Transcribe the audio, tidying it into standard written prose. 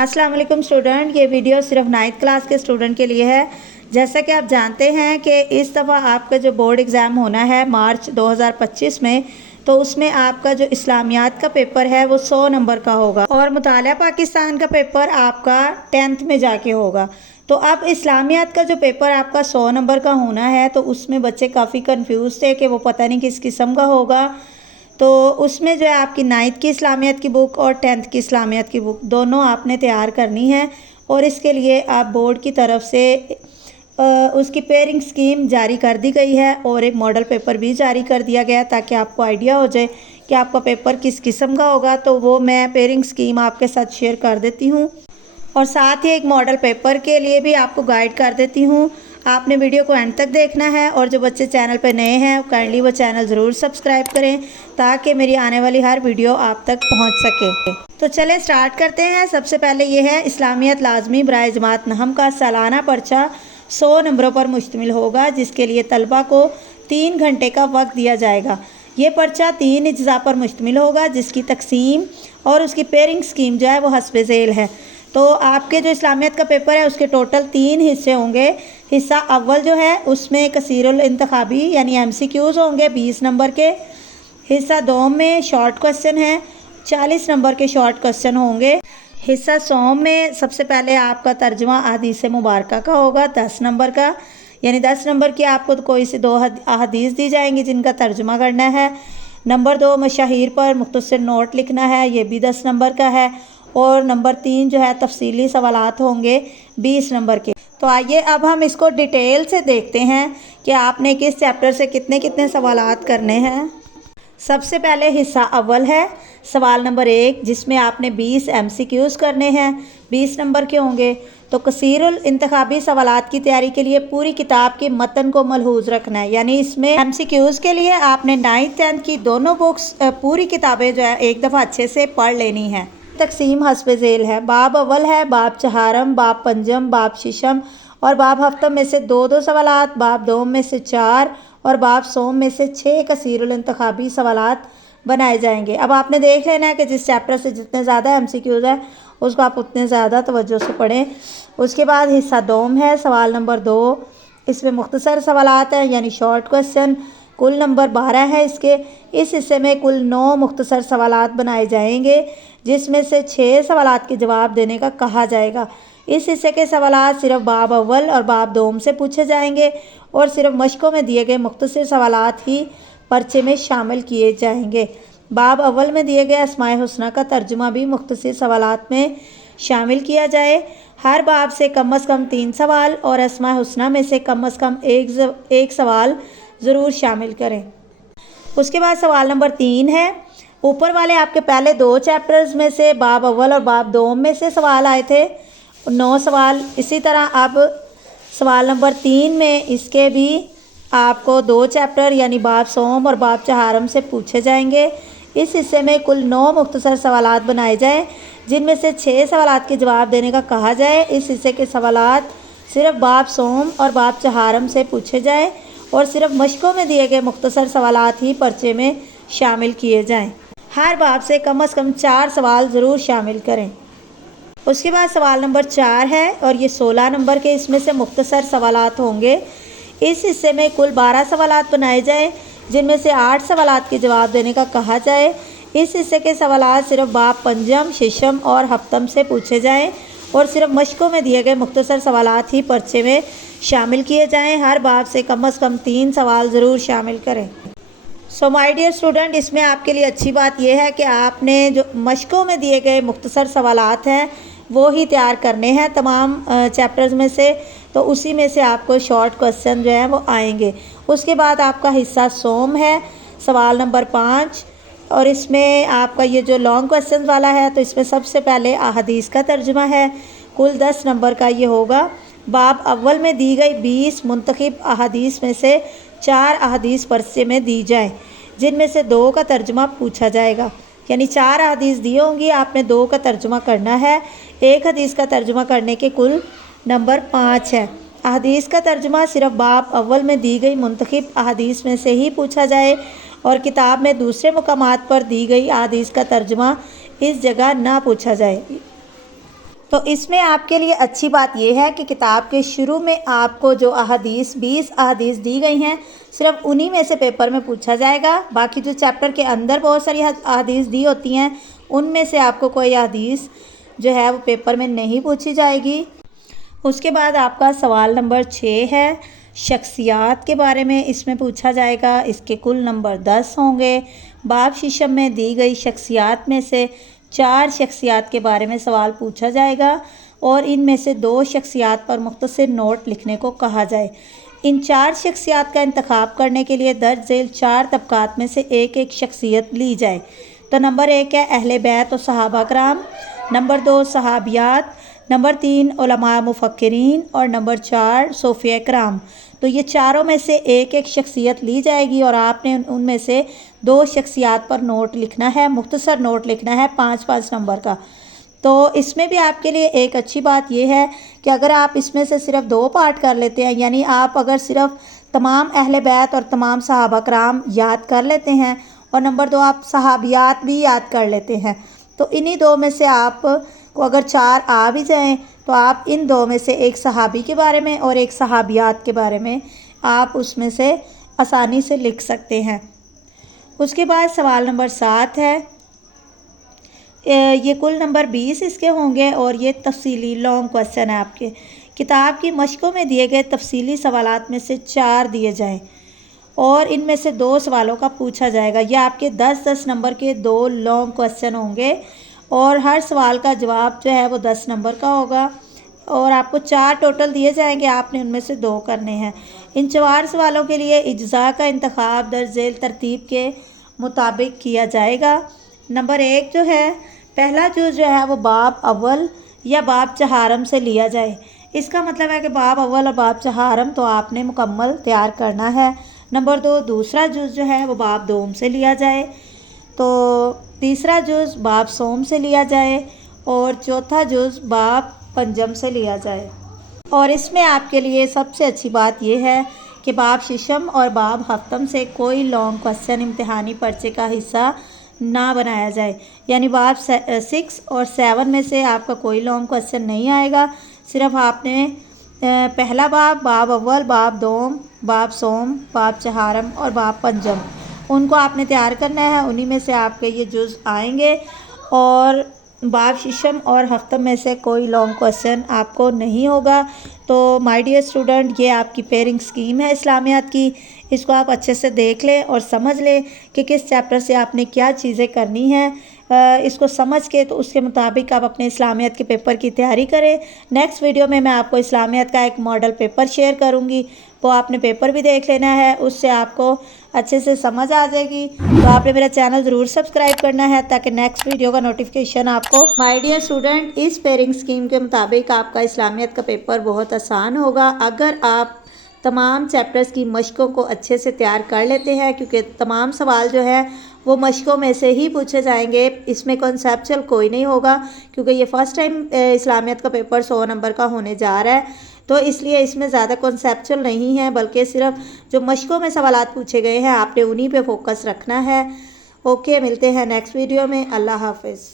अस्सलाम वालेकुम स्टूडेंट, ये वीडियो सिर्फ 9th क्लास के स्टूडेंट के लिए है। जैसा कि आप जानते हैं कि इस दफ़ा आपका जो बोर्ड एग्ज़ाम होना है मार्च 2025 में, तो उसमें आपका जो इस्लामियात का पेपर है वो 100 नंबर का होगा और मुताला पाकिस्तान का पेपर आपका 10th में जाके होगा। तो अब इस्लामियात का जो पेपर आपका 100 नंबर का होना है, तो उसमें बच्चे काफ़ी कंफ्यूज थे कि वो पता नहीं किस किस्म का होगा। तो उसमें जो है आपकी 9th की इस्लामियात की बुक और 10th की इस्लामियात की बुक दोनों आपने तैयार करनी है, और इसके लिए आप बोर्ड की तरफ से उसकी पेयरिंग स्कीम जारी कर दी गई है और एक मॉडल पेपर भी जारी कर दिया गया है, ताकि आपको आइडिया हो जाए कि आपका पेपर किस किस्म का होगा। तो वो मैं पेयरिंग स्कीम आपके साथ शेयर कर देती हूँ, और साथ ही एक मॉडल पेपर के लिए भी आपको गाइड कर देती हूँ। आपने वीडियो को एंड तक देखना है, और जो बच्चे चैनल पर नए हैं काइंडली वो चैनल ज़रूर सब्सक्राइब करें, ताकि मेरी आने वाली हर वीडियो आप तक पहुंच सके। तो चलें स्टार्ट करते हैं। सबसे पहले ये है इस्लामियत लाजमी बराए जमात नहम का सालाना पर्चा 100 नंबरों पर मुश्तमिल होगा, जिसके लिए तलबा को 3 घंटे का वक्त दिया जाएगा। ये पर्चा 3 अज्जा पर मुश्तमिल होगा, जिसकी तकसीम और उसकी पेयरिंग स्कीम जो है वो हस्बे ज़ेल है। तो आपके जो इस्लामियत का पेपर है उसके टोटल 3 हिस्से होंगे। हिस्सा अव्वल जो है उसमें कसीरुल इंतखाबी यानी MCQs होंगे 20 नंबर के। हिस्सा दोम में शॉर्ट क्वेश्चन है, 40 नंबर के शॉर्ट क्वेश्चन होंगे। हिस्सा सोम में सबसे पहले आपका तर्जुमा अहादीस मुबारका का होगा 10 नंबर का, यानी 10 नंबर की आपको तो कोई से 2 अहादीस दी जाएंगी जिनका तर्जुमा करना है। नंबर 2 मशाहिर पर मुख्तसर नोट लिखना है, ये भी 10 नंबर का है। और नंबर 3 जो है तफसीली सवालात होंगे 20 नंबर के। तो आइए अब हम इसको डिटेल से देखते हैं कि आपने किस चैप्टर से कितने कितने सवालात करने हैं। सबसे पहले हिस्सा अव्वल है, सवाल नंबर 1, जिसमें आपने 20 MCQs करने हैं, 20 नंबर के होंगे। तो कसीरुल इंतखाबी सवालात की तैयारी के लिए पूरी किताब के मतन को मलहूज़ रखना है, यानी इसमें MCQs के लिए आपने 9th 10th की दोनों बुक्स पूरी किताबें जो है एक दफ़ा अच्छे से पढ़ लेनी है। तकसीम हस्बे ज़ेल है। बाब अव्वल है बाब चहारम, बाब पंजम, बाब शिशम और बाब हफ्तम में से 2-2 सवालात, बाब दोम में से 4 और बाब सोम में से 6 कसीरुल इंतखाबी सवालात बनाए जाएंगे। अब आपने देख लेना है कि जिस चैप्टर से जितने ज़्यादा MCQs है उसको आप उतने ज़्यादा तवज्जो से पढ़ें। उसके बाद हिस्सा दोम है, सवाल नंबर 2, इसमें मुख्तसर सवालात हैं यानी शॉर्ट क्वेश्चन। कुल नंबर 12 है इसके। इस हिस्से में कुल 9 मुख्तसर सवालात बनाए जाएंगे, जिसमें से 6 सवालात के जवाब देने का कहा जाएगा। इस हिस्से के सवालात सिर्फ बाब अव्वल और बाब दोम से पूछे जाएंगे, और सिर्फ मशकों में दिए गए मुख्तसर सवालात ही पर्चे में शामिल किए जाएंगे। बाब अव्वल में दिए गए अस्माए हुस्ना का तर्जुमा भी मुख्तसर सवालात में शामिल किया जाए। हर बाब से कम अज़ कम 3 सवाल और अस्माए हुस्ना में से कम एक सवाल ज़रूर शामिल करें। उसके बाद सवाल नंबर 3 है, ऊपर वाले आपके पहले 2 चैप्टर्स में से बाब अव्वल और बाब दोम में से सवाल आए थे, 9 सवाल। इसी तरह अब सवाल नंबर 3 में इसके भी आपको 2 चैप्टर यानी बाब सोम और बाब चहारम से पूछे जाएंगे। इस हिस्से में कुल 9 मुख्तसर सवालात बनाए जाएं, जिनमें से 6 सवालात के जवाब देने का कहा जाए। इस हिस्से के सवालात सिर्फ बाब सोम और बाब चहारम से पूछे जाएँ, और सिर्फ मशकों में दिए गए मुख्तसर सवालात ही पर्चे में शामिल किए जाएं। हर बाब से कम 4 सवाल ज़रूर शामिल करें। उसके बाद सवाल नंबर 4 है, और ये 16 नंबर के, इसमें से मुख्तसर सवालात होंगे। इस हिस्से में कुल 12 सवालात बनाए जाएं, जिनमें से 8 सवालात के जवाब देने का कहा जाए। इस हिस्से के सवालात सिर्फ बाब पंजम, शिशम और हफ्तम से पूछे जाएँ, और सिर्फ मशकों में दिए गए मुख्तसर सवालात ही पर्चे में शामिल किए जाएं। हर बाब से कम 3 सवाल ज़रूर शामिल करें। सो माय डियर स्टूडेंट, इसमें आपके लिए अच्छी बात यह है कि आपने जो मशकों में दिए गए मुख्तसर सवालात हैं वो ही तैयार करने हैं तमाम चैप्टर्स में से, तो उसी में से आपको शॉर्ट क्वेश्चन जो हैं वो आएंगे। उसके बाद आपका हिस्सा सोम है, सवाल नंबर 5, और इसमें आपका ये जो लॉन्ग क्वेश्चन वाला है, तो इसमें सबसे पहले अहादीस का तर्जुमा है। कुल 10 नंबर का ये होगा। बाब अव्वल में दी गई 20 मुंतखब अहादीस में से 4 अहादीस पर्चे में दी जाए, जिनमें से 2 का तर्जुमा पूछा जाएगा। यानी 4 अहादीस दी होंगी, आपने 2 का तर्जुमा करना है। एक हदीस का तर्जुमा करने के कुल नंबर 5 है। अहादीस का तर्जुमा सिर्फ बाब अव्वल में दी गई मुंतखब अहादीस में से ही पूछा जाए, और किताब में दूसरे मुकामात पर दी गई अहादीस का तर्जुमा इस जगह ना पूछा जाए। تو اس میں آپ کے لیے اچھی بات یہ ہے کہ کتاب کے شروع میں آپ کو جو احادیث 20 احادیث دی گئی ہیں صرف انہی میں سے پیپر میں پوچھا جائے گا۔ باقی جو چیپٹر کے اندر بہت ساری احادیث دی ہوتی ہیں ان میں سے آپ کو کوئی احادیث جو ہے وہ پیپر میں نہیں پوچھی جائے گی۔ اس کے بعد آپ کا سوال نمبر 6 ہے شخصیات کے بارے میں، اس میں پوچھا جائے گا۔ اس کے کل نمبر 10 ہوں گے۔ باب ششم میں دی گئی شخصیات میں سے 4 شخصیات کے بارے میں سوال پوچھا جائے گا اور ان میں سے 2 شخصیات پر مختصر نوٹ لکھنے کو کہا جائے۔ ان 4 شخصیات کا انتخاب کرنے کے لیے درج ذیل 4 طبقات میں سے ایک ایک شخصیت لی جائے۔ تو نمبر 1 ہے اہل بیت و صحابہ کرام، نمبر 2 صحابیات، نمبر 3 علماء مفکرین اور نمبر 4 صوفیہ کرام۔ تو یہ چاروں میں سے ایک ایک شخصیت لی جائے گی اور آپ نے ان میں سے 2 شخصیات پر نوٹ لکھنا ہے، مختصر نوٹ لکھنا ہے 5 نمبر کا۔ تو اس میں بھی آپ کے لیے ایک اچھی بات یہ ہے کہ اگر آپ اس میں سے صرف 2 پارٹ کر لیتے ہیں، یعنی آپ اگر صرف تمام اہل بیت اور تمام صحابہ کرام یاد کر لیتے ہیں اور نمبر 2 آپ صحابیات بھی یاد کر لیتے ہیں، تو انہی 2 میں سے آپ کو اگر 4 آ بھی جائیں تو آپ ان 2 میں سے ایک صحابی کے بارے میں اور ایک صحابیات کے بارے میں آپ اس میں سے آسانی سے لکھ سکتے ہیں۔ اس کے بعد سوال نمبر 7 ہے، یہ کل نمبر 20 اس کے ہوں گے اور یہ تفصیلی لانگ کوسچن ہے آپ کے۔ کتاب کی مشقوں میں دیے گئے تفصیلی سوالات میں سے 4 دیے جائیں اور ان میں سے 2 سوالوں کا پوچھا جائے گا۔ یہ آپ کے 10 نمبر کے 2 لانگ کوسچن ہوں گے اور ہر سوال کا جواب جو ہے وہ 10 نمبر کا ہوگا اور آپ کو 4 ٹوٹل دیے جائیں گے، آپ نے ان میں سے 2 کرنے ہیں۔ ان 4 سوالوں کے لیے اجزاء کا انتخاب درج ذیل ترتیب کے مطابق کیا جائے گا۔ نمبر 1 جو ہے، پہلا جز جو ہے وہ باب اول یا باب چہارم سے لیا جائے۔ اس کا مطلب ہے کہ باب اول اور باب چہارم تو آپ نے مکمل تیار کرنا ہے۔ نمبر 2 دوسرا جز جو ہے وہ باب دوم سے لیا جائے، تو تیسرا جز باب سوم سے لیا جائے اور چوتھا جز باب پنجم سے لیا جائے۔ اور اس میں آپ کے لیے سب سے اچھی بات یہ ہے کہ باب ششم اور باب ہفتم سے کوئی لانگ کوسچن امتحانی پرچے کا حصہ نہ بنایا جائے، یعنی باب 6 اور 7 میں سے آپ کا کوئی لانگ کوسچن نہیں آئے گا۔ صرف آپ نے پہلا باب اول، باب دوم، باب سوم، باب چہارم اور باب پنجم ان کو آپ نے تیار کرنا ہے، انہی میں سے آپ کے یہ جز آئیں گے اور باب ششم اور ہفتم میں سے کوئی لانگ کوسچن آپ کو نہیں ہوگا۔ تو مائی ڈیئر اسٹوڈنٹ، یہ آپ کی پیئرنگ اسکیم ہے اسلامیات کی، اس کو آپ اچھے سے دیکھ لیں اور سمجھ لیں کہ کس چیپٹر سے آپ نے کیا چیزیں کرنی ہیں۔ اس کو سمجھ کے تو اس کے مطابق آپ اپنے اسلامیات کے پیپر کی تیاری کریں۔ نیکسٹ ویڈیو میں آپ کو اسلامیات کا ایک ماڈل پیپر شیئر کروں گی، وہ آپ نے پیپر بھی دیکھ لینا ہے، اس سے آپ کو اچھے سے سمجھ آ جائے گی۔ تو آپ نے میرا چینل ضرور سبسکرائب کرنا ہے تاکہ نیکسٹ ویڈیو کا نوٹیفیکیشن آپ کو۔ مائی ڈیئر اسٹوڈنٹ، اس پیئرنگ اسکیم کے مطابق آپ کا اسلامیات کا پیپر بہت آسان ہوگا اگر آپ تمام چیپٹرز کی مشقوں کو اچھے سے تیار کر لیتے ہیں، کیونکہ تمام سوال جو ہے وہ مشقوں میں سے ہی پوچھے جائیں گے، اس میں کنسیپچل کوئی نہیں ہوگا، کیونکہ یہ فرسٹ ٹائم اسلامیات کا پیپر 100 نمبر کا ہونے جا رہا ہے، تو اس لیے اس میں زیادہ کنسیپچل نہیں ہے، بلکہ صرف جو مشقوں میں سوالات پوچھے گئے ہیں آپ نے انہی پہ فوکس رکھنا ہے۔ اوکے، ملتے ہیں نیکسٹ ویڈیو میں۔ اللہ حافظ۔